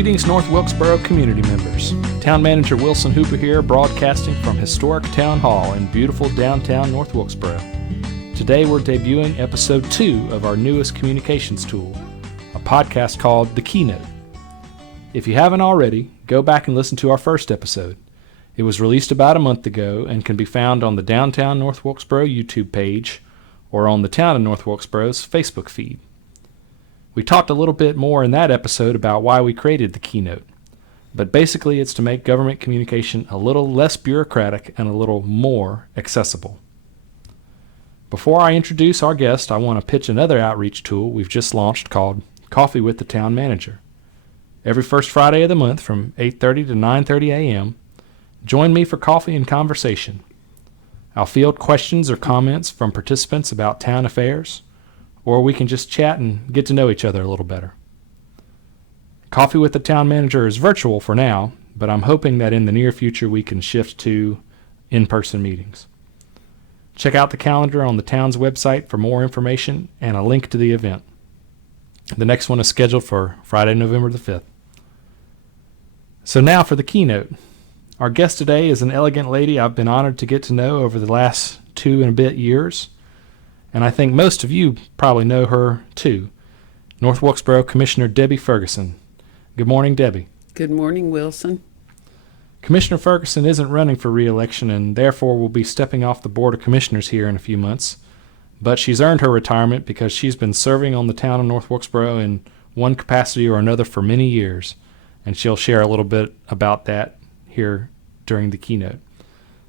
Greetings, North Wilkesboro community members. Town Manager Wilson Hooper here, broadcasting from historic Town Hall in beautiful downtown North Wilkesboro. Today we're debuting episode 2 of our newest communications tool, a podcast called The Keynote. If you haven't already, go back and listen to our first episode. It was released about a month ago and can be found on the Downtown North Wilkesboro YouTube page or on the Town of North Wilkesboro's Facebook feed. We talked a little bit more in that episode about why we created the Keynote, but basically it's to make government communication a little less bureaucratic and a little more accessible. Before I introduce our guest, I want to pitch another outreach tool we've just launched called Coffee with the Town Manager. Every first Friday of the month from 8:30 to 9:30 a.m., join me for coffee and conversation. I'll field questions or comments from participants about town affairs, or we can just chat and get to know each other a little better. Coffee with the Town Manager is virtual for now, but I'm hoping that in the near future we can shift to in-person meetings. Check out the calendar on the town's website for more information and a link to the event. The next one is scheduled for Friday, November the 5th. So now for the keynote. Our guest today is an elegant lady I've been honored to get to know over the last 2 and a bit years. And I think most of you probably know her too, North Wilkesboro Commissioner Debbie Ferguson. Good morning, Debbie. Good morning, Wilson. Commissioner Ferguson isn't running for re-election and therefore will be stepping off the Board of Commissioners here in a few months, but she's earned her retirement because she's been serving on the town of North Wilkesboro in one capacity or another for many years, and she'll share a little bit about that here during the keynote.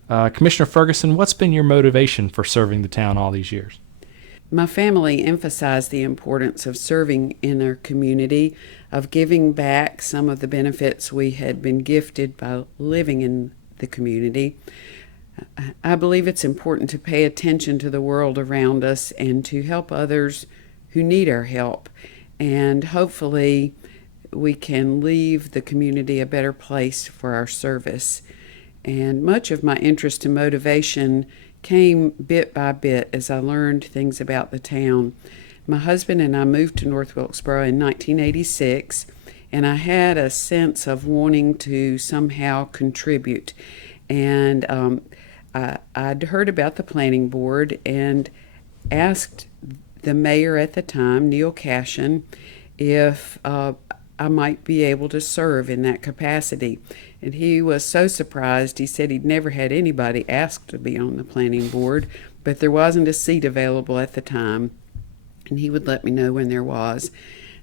Commissioner Ferguson, what's been your motivation for serving the town all these years? My family emphasized the importance of serving in our community, of giving back some of the benefits we had been gifted by living in the community. I believe it's important to pay attention to the world around us and to help others who need our help. And hopefully we can leave the community a better place for our service. And much of my interest and motivation came bit by bit as I learned things about the town. My husband and I moved to North Wilkesboro in 1986, and I had a sense of wanting to somehow contribute. And I'd heard about the planning board and asked the mayor at the time, Neil Cashin, if I might be able to serve in that capacity. And he was so surprised. He said he'd never had anybody ask to be on the planning board, but there wasn't a seat available at the time, and he would let me know when there was.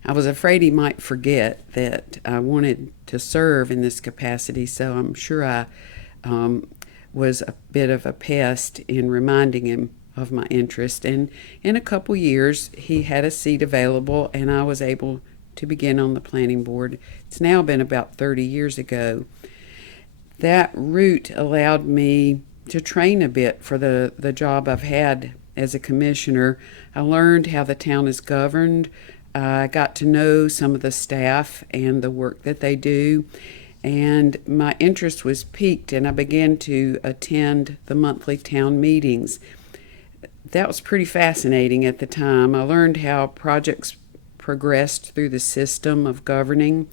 I was afraid he might forget that I wanted to serve in this capacity, so I'm sure I was a bit of a pest in reminding him of my interest. And in a couple years, he had a seat available, and I was able to begin on the planning board. It's now been about 30 years ago. That route allowed me to train a bit for the job I've had as a commissioner. I learned how the town is governed. I got to know some of the staff and the work that they do, and my interest was piqued, and I began to attend the monthly town meetings. That was pretty fascinating at the time. I learned how projects progressed through the system of governing.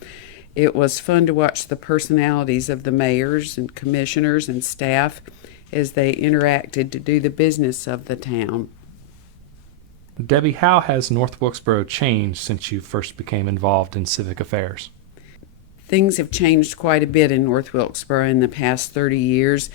It was fun to watch the personalities of the mayors and commissioners and staff as they interacted to do the business of the town. Debbie, how has North Wilkesboro changed since you first became involved in civic affairs? Things have changed quite a bit in North Wilkesboro in the past 30 years.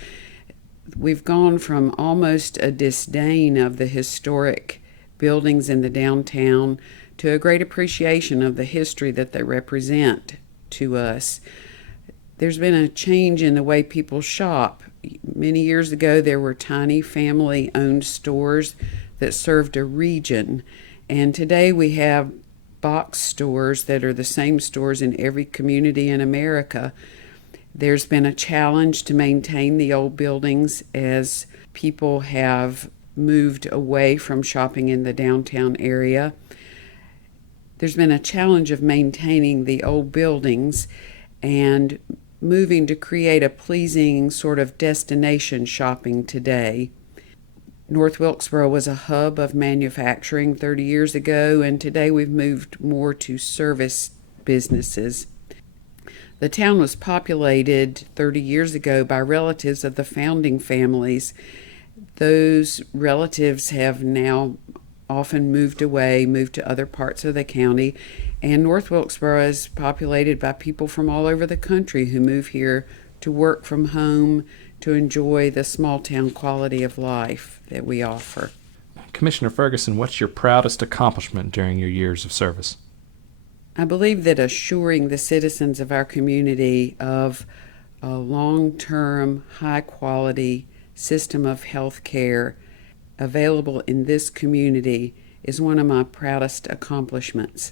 We've gone from almost a disdain of the historic buildings in the downtown to a great appreciation of the history that they represent to us. There's been a change in the way people shop. Many years ago, there were tiny family-owned stores that served a region, and today we have box stores that are the same stores in every community in America. There's been a challenge to maintain the old buildings as people have moved away from shopping in the downtown area. There's been a challenge of maintaining the old buildings and moving to create a pleasing sort of destination shopping today. North Wilkesboro was a hub of manufacturing 30 years ago, and today we've moved more to service businesses. The town was populated 30 years ago by relatives of the founding families. Those relatives have now often moved away, moved to other parts of the county, and North Wilkesboro is populated by people from all over the country who move here to work from home, to enjoy the small town quality of life that we offer. Commissioner Ferguson, what's your proudest accomplishment during your years of service? I believe that assuring the citizens of our community of a long-term, high-quality system of health care available in this community is one of my proudest accomplishments.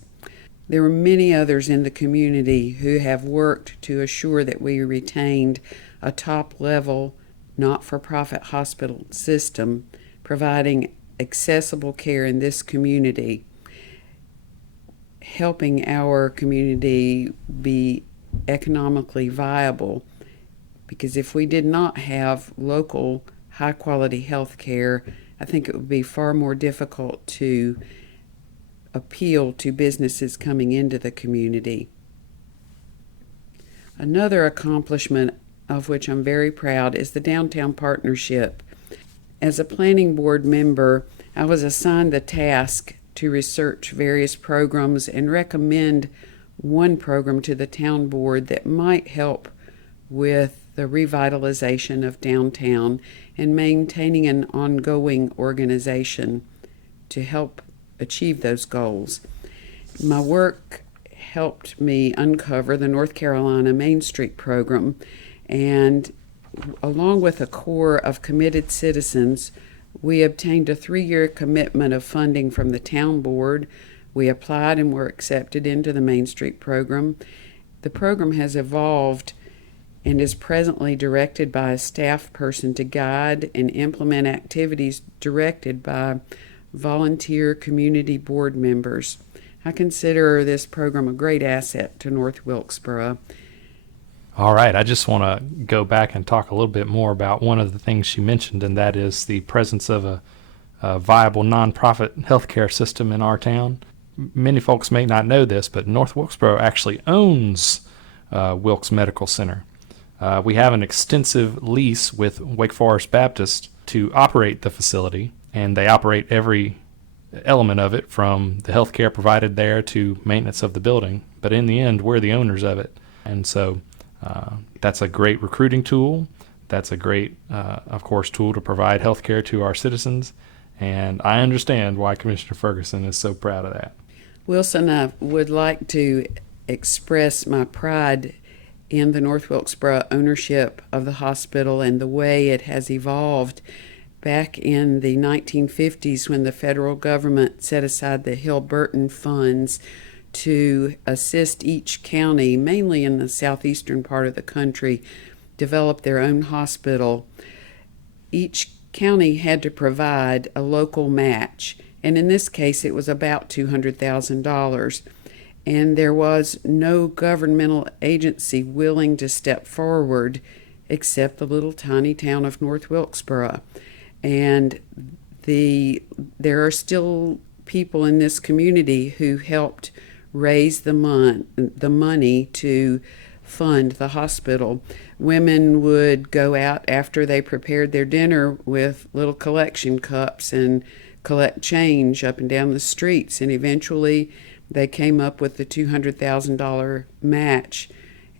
There were many others in the community who have worked to assure that we retained a top-level, not-for-profit hospital system providing accessible care in this community, helping our community be economically viable. Because if we did not have local high-quality health care, I think it would be far more difficult to appeal to businesses coming into the community. Another accomplishment of which I'm very proud is the Downtown Partnership. As a planning board member, I was assigned the task to research various programs and recommend one program to the town board that might help with the revitalization of downtown and maintaining an ongoing organization to help achieve those goals. My work helped me uncover the North Carolina Main Street program, and along with a core of committed citizens, we obtained a 3-year commitment of funding from the town board. We applied and were accepted into the Main Street program. The program has evolved and is presently directed by a staff person to guide and implement activities directed by volunteer community board members. I consider this program a great asset to North Wilkesboro. All right, I just want to go back and talk a little bit more about one of the things she mentioned, and that is the presence of a viable nonprofit healthcare system in our town. Many folks may not know this, but North Wilkesboro actually owns Wilkes Medical Center. We have an extensive lease with Wake Forest Baptist to operate the facility, and they operate every element of it, from the health care provided there to maintenance of the building. But in the end, we're the owners of it. And so that's a great recruiting tool. That's a great, of course, tool to provide health care to our citizens. And I understand why Commissioner Ferguson is so proud of that. Wilson, I would like to express my pride in the North Wilkesboro ownership of the hospital and the way it has evolved. Back in the 1950s, when the federal government set aside the Hill-Burton funds to assist each county, mainly in the southeastern part of the country, develop their own hospital, each county had to provide a local match, and in this case it was about $200,000. And there was no governmental agency willing to step forward except the little tiny town of North Wilkesboro. And there are still people in this community who helped raise the money to fund the hospital. Women would go out after they prepared their dinner with little collection cups and collect change up and down the streets, and eventually they came up with the $200,000 match.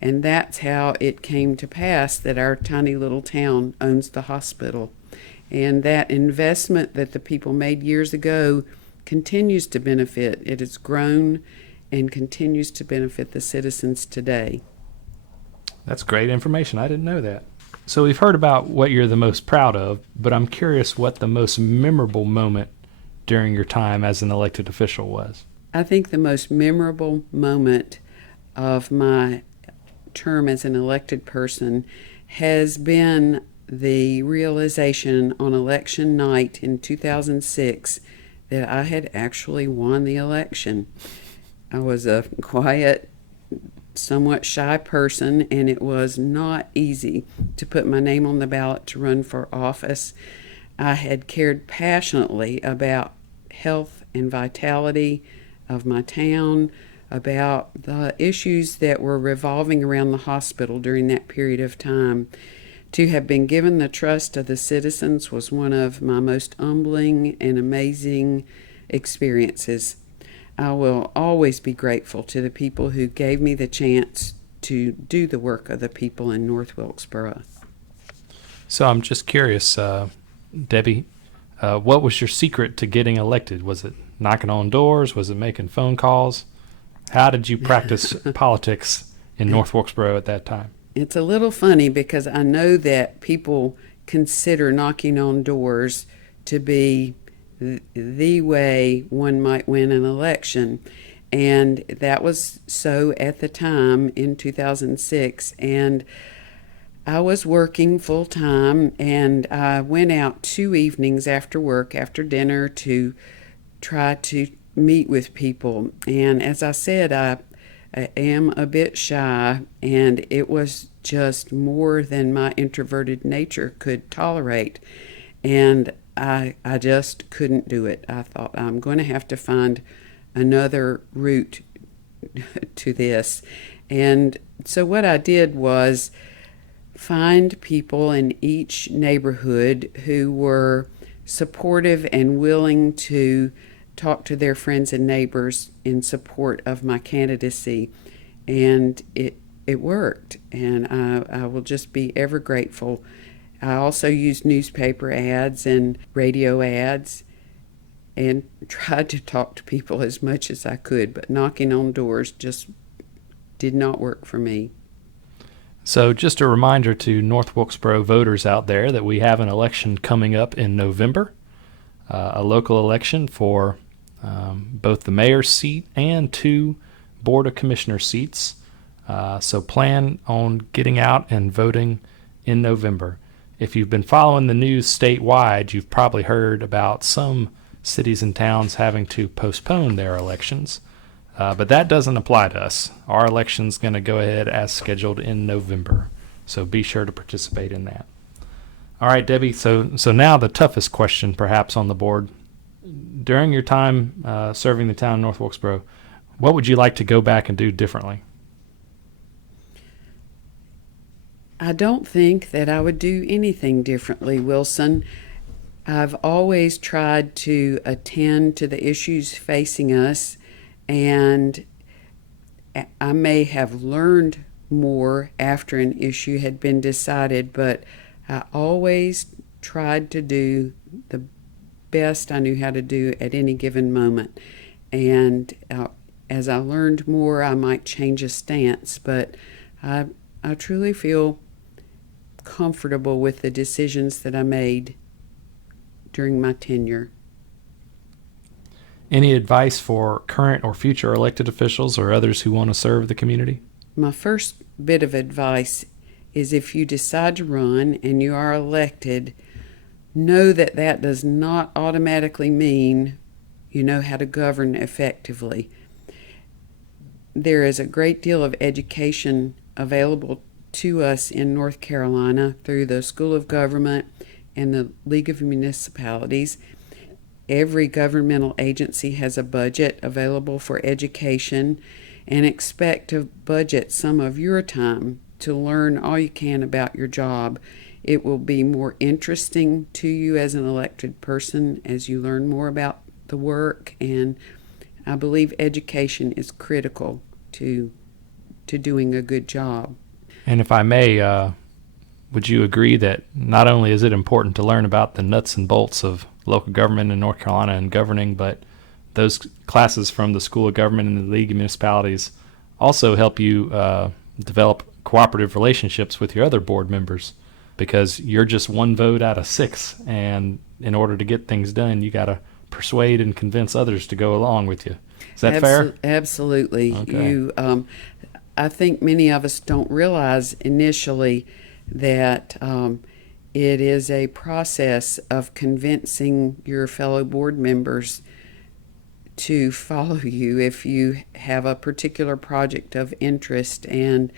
And that's how it came to pass that our tiny little town owns the hospital. And that investment that the people made years ago continues to benefit. It has grown and continues to benefit the citizens today. That's great information. I didn't know that. So we've heard about what you're the most proud of, but I'm curious what the most memorable moment during your time as an elected official was. I think the most memorable moment of my term as an elected person has been the realization on election night in 2006 that I had actually won the election. I was a quiet, somewhat shy person, and it was not easy to put my name on the ballot to run for office. I had cared passionately about health and vitality of my town, about the issues that were revolving around the hospital during that period of time. To have been given the trust of the citizens was one of my most humbling and amazing experiences. I will always be grateful to the people who gave me the chance to do the work of the people in North Wilkesboro. So I'm just curious, Debbie, what was your secret to getting elected? Was it knocking on doors? Was it making phone calls? How did you practice politics in North Wilkesboro at that time? It's a little funny because I know that people consider knocking on doors to be the way one might win an election. And that was so at the time in 2006. And I was working full time, and I went out 2 evenings after work, after dinner, to try to meet with people. And as I said, I am a bit shy, and it was just more than my introverted nature could tolerate. And I just couldn't do it. I thought, I'm going to have to find another route to this. And so what I did was find people in each neighborhood who were supportive and willing to talk to their friends and neighbors in support of my candidacy. And it worked, and I will just be ever grateful. I also used newspaper ads and radio ads and tried to talk to people as much as I could, but knocking on doors just did not work for me. So just a reminder to North Wilkesboro voters out there that we have an election coming up in November, a local election for both the mayor's seat and 2 Board of Commissioner seats. So plan on getting out and voting in November. If you've been following the news statewide, you've probably heard about some cities and towns having to postpone their elections. But that doesn't apply to us. Our election's going to go ahead as scheduled in November. So be sure to participate in that. All right, Debbie, so now the toughest question perhaps on the board. During your time serving the town of North Wilkesboro, what would you like to go back and do differently? I don't think that I would do anything differently, Wilson. I've always tried to attend to the issues facing us, and I may have learned more after an issue had been decided, but I always tried to do the best I knew how to do at any given moment. And as I learned more, I might change a stance, but I truly feel comfortable with the decisions that I made during my tenure. Any advice for current or future elected officials or others who want to serve the community? My first bit of advice is, if you decide to run and you are elected, know that that does not automatically mean you know how to govern effectively. There is a great deal of education available to us in North Carolina through the School of Government and the League of Municipalities. Every governmental agency has a budget available for education, and expect to budget some of your time to learn all you can about your job. It will be more interesting to you as an elected person as you learn more about the work, and I believe education is critical to doing a good job. And if I may, would you agree that not only is it important to learn about the nuts and bolts of local government in North Carolina and governing, but those classes from the School of Government and the League of Municipalities also help you develop cooperative relationships with your other board members, because you're just one vote out of 6, and in order to get things done, you got to persuade and convince others to go along with you. Is that fair? Absolutely. Okay. I think many of us don't realize initially that it is a process of convincing your fellow board members to follow you if you have a particular project of interest, and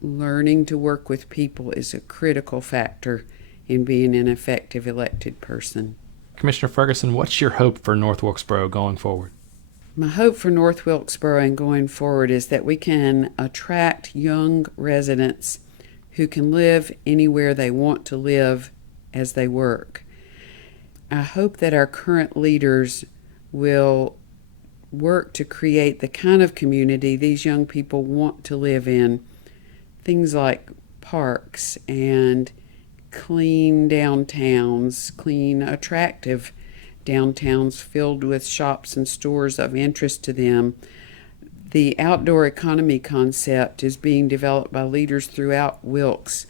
learning to work with people is a critical factor in being an effective elected person. Commissioner Ferguson, what's your hope for North Wilkesboro going forward? My hope for North Wilkesboro and going forward is that we can attract young residents who can live anywhere they want to live as they work. I hope that our current leaders will work to create the kind of community these young people want to live in. Things like parks and clean downtowns, clean, attractive downtowns filled with shops and stores of interest to them. The outdoor economy concept is being developed by leaders throughout Wilkes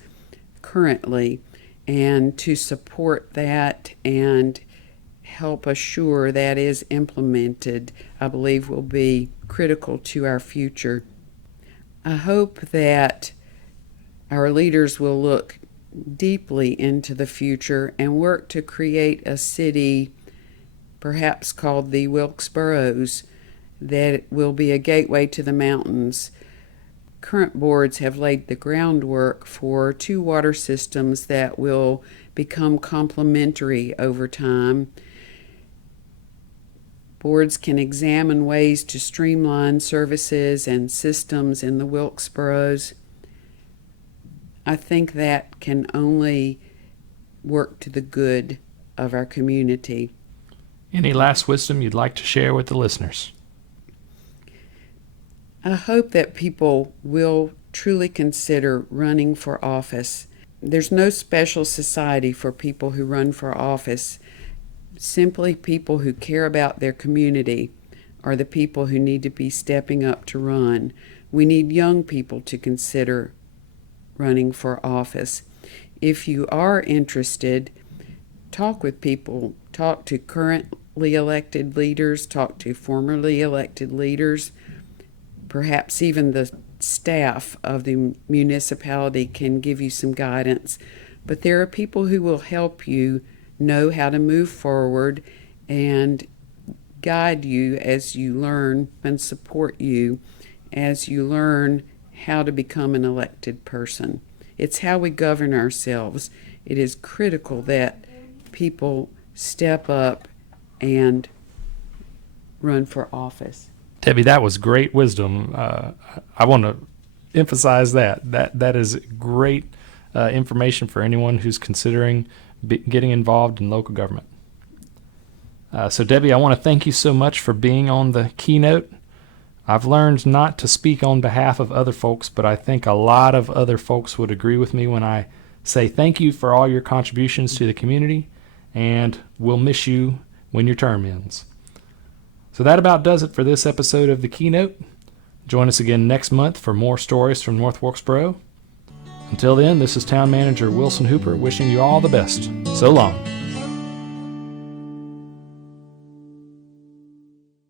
currently, and to support that and help assure that is implemented, I believe will be critical to our future. I hope that our leaders will look deeply into the future and work to create a city perhaps called the Wilkesboros, that will be a gateway to the mountains. Current boards have laid the groundwork for 2 water systems that will become complementary over time. Boards can examine ways to streamline services and systems in the Wilkesboros. I think that can only work to the good of our community. Any last wisdom you'd like to share with the listeners? I hope that people will truly consider running for office. There's no special society for people who run for office. Simply people who care about their community are the people who need to be stepping up to run. We need young people to consider running for office. If you are interested, talk with people. Talk to currently elected leaders, talk to formerly elected leaders. Perhaps even the staff of the municipality can give you some guidance. But there are people who will help you know how to move forward and guide you as you learn and support you as you learn how to become an elected person. It's how we govern ourselves. It is critical that people step up and run for office. Debbie, that was great wisdom. I want to emphasize that is great information for anyone who's considering getting involved in local government. So Debbie, I want to thank you so much for being on the Keynote. I've learned not to speak on behalf of other folks, but I think a lot of other folks would agree with me when I say thank you for all your contributions to the community, and we'll miss you when your term ends. So that about does it for this episode of the Keynote. Join us again next month for more stories from North Wilkesboro. Until then, this is Town Manager Wilson Hooper wishing you all the best. So long.